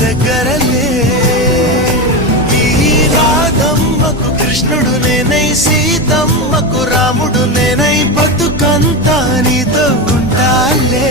దగ్గరలే. ఈ రాధమ్మకు కృష్ణుడు నేనై, సీతమ్మకు రాముడు నేనై, బతుకంతా నీతో ఉంటాలే.